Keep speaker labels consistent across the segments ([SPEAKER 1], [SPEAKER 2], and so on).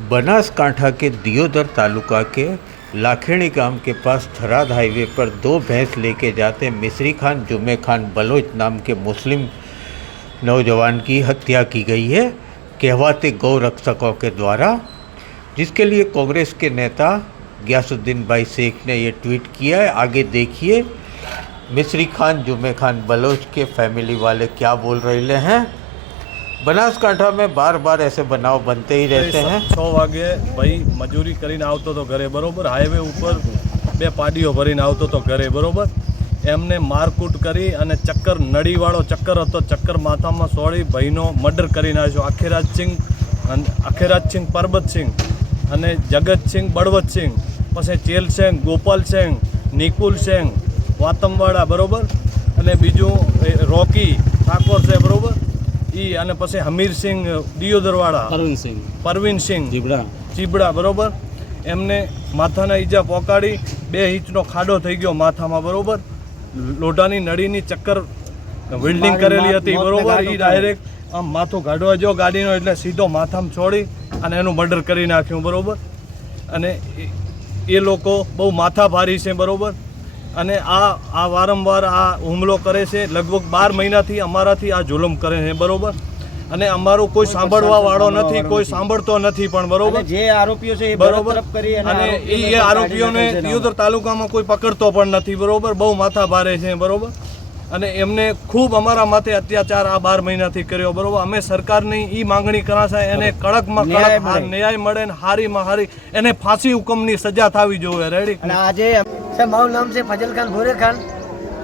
[SPEAKER 1] बनासकांठा के दियोदर तालुका के लाखेड़ी गाँव के पास थराद हाईवे पर दो भैंस लेके जाते मिस्री खान, जुमे खान, बलोच नाम के मुस्लिम नौजवान की हत्या की गई है, कहवाते गौ रक्षकों के द्वारा, जिसके लिए कांग्रेस के नेता गयासुद्दीन भाई शेख ने ये ट्वीट किया है। आगे देखिए, मिस्री खान, जुमे खान, बलोच के फैमिली वाले क्या बोल रहे हैं? બનાસકાંઠા મેં બાર બાર એસે બનાવ બનતે હી રહેતે હૈ.
[SPEAKER 2] છ વાગે ભાઈ મજૂરી કરીને આવતો તો ઘરે બરોબર? હાઈવે ઉપર બે પાડીઓ ભરીને આવતો તો ઘરે બરોબર? એમને મારકૂટ કરી અને ચક્કર નળીવાળો ચક્કર હતો ચક્કર માથામાં સોળી ભાઈનો મર્ડર કરી નાખ્યો. આખેરાજ સિંહ આખેરાજ સિંહ પરબતસિંહ અને જગતસિંહ બળવતસિંહ પછી ચેલસિંહ ગોપાલસિંહ નિકુલસિંહ વાતમવાડા બરોબર? અને બીજું રોકી ઠાકોર છે બરોબર? ઈ અને પછી હમીરસિંહ દિયોદરવાળા
[SPEAKER 3] પરવીનસિંહ
[SPEAKER 2] પરવીનસિંહ
[SPEAKER 3] જીબડા.
[SPEAKER 2] ચીબડા બરોબર? એમને માથાના ઈજા પોકાડી બે ઇંચનો ખાડો થઈ ગયો માથામાં બરોબર? લોઢાની નળીની ચક્કર વેલ્ડિંગ કરેલી હતી બરોબર? એ ડાયરેક્ટ આમ માથું કાઢવા જો ગાડીનો એટલે સીધો માથામાં છોડી અને એનું મર્ડર કરી નાખ્યું બરોબર? અને એ- એ લોકો બહુ માથા ભારી છે બરોબર? અને આ આ વારંવાર આ હુમલો કરે છે લગભગ બાર મહિનાથી અમારાથી આ જુલમ કરે છે બરોબર? અને અમારું કોઈ સાંભળવા વાળો નથી કોઈ સાંભળતો નથી પણ બરોબર?
[SPEAKER 4] જે આરોપીઓ છે એ
[SPEAKER 2] બરોબર?
[SPEAKER 4] કરી
[SPEAKER 2] અને એ આરોપીઓને દિયોદર તાલુકામાં કોઈ પકડતો પણ નથી બરોબર? બહુ માથા ભારે છે બરોબર? અને એમને ખૂબ અમારા માથે અત્યાચાર આ બાર મહિનાથી કર્યો બરોબર? અમે સરકારની ઈ માંગણી કરાશે એને કડકમાં કડક. ન્યાય મળે. ને હારીમાં હારી એને ફાંસી હુકમની સજા થવી જોઈએ રેડી?
[SPEAKER 4] આજે
[SPEAKER 5] સાહેબ મારું નામ છે ફજલ ખાન ભોરે ખાન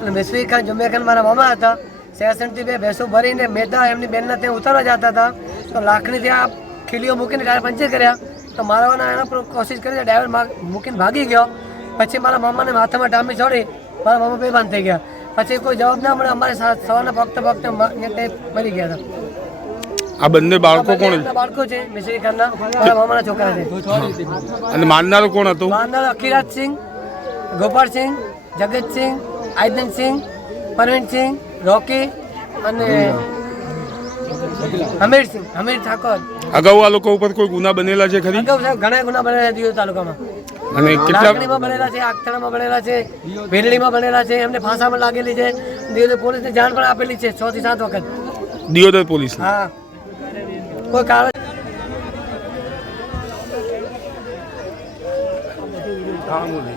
[SPEAKER 5] અને મેસવી ખાન જુમે ખાન મારા મામા હતા. સેસનથી બે ભેંસો ભરીને મેદા એમની બેનના ત્યાં ઉતારવા જતા હતા. તો લાખની ત્યાં ખીલીઓ મૂકીને ટાયર પંચર કર્યા. તો મારવાના એના પર કોશિશ કરી ડ્રાઈવર મૂકીને ભાગી ગયો. પછી મારા મામાને માથામાં ટામી છોડી મારા મામા બેભાન થઈ ગયા. પછી કોઈ જવાબ ના મળે અમારે સવારના ભક્ત ભક્ત મરી ગયા હતા.
[SPEAKER 6] આ બંને બાળકો કોણ
[SPEAKER 5] બાળકો છે મિશ્રી ખાનના મારા મામાના છોકરા છે.
[SPEAKER 6] અને મારનારો કોણ હતો?
[SPEAKER 5] અખિરાજ અખીરાજસિંહ ગોપાળ સિંહ જગત ગોપાલસિંહ જગતસિંહ આયદનસિંહ પરવીનસિંહ રોકી અને હમીર સિંહ હમીર ઠાકોર.
[SPEAKER 6] અગાઉ આ લોકો ઉપર કોઈ ગુના બનેલા છે ખરી?
[SPEAKER 5] અગાઉ ઘણા ગુના બનેલા દીવ તાલુકામાં.
[SPEAKER 6] અને કેટલા
[SPEAKER 5] બનેલા છે આખથાણામાં બનેલા છે ભેરડીમાં બનેલા છે એમને ફાંસામાં લાગેલી છે. દિયોદર પોલીસને જાણ પણ આપેલી છે 6 થી સાત વખત.
[SPEAKER 6] દિયોદર પોલીસ
[SPEAKER 5] હા. કોઈ કારણ હા બોલી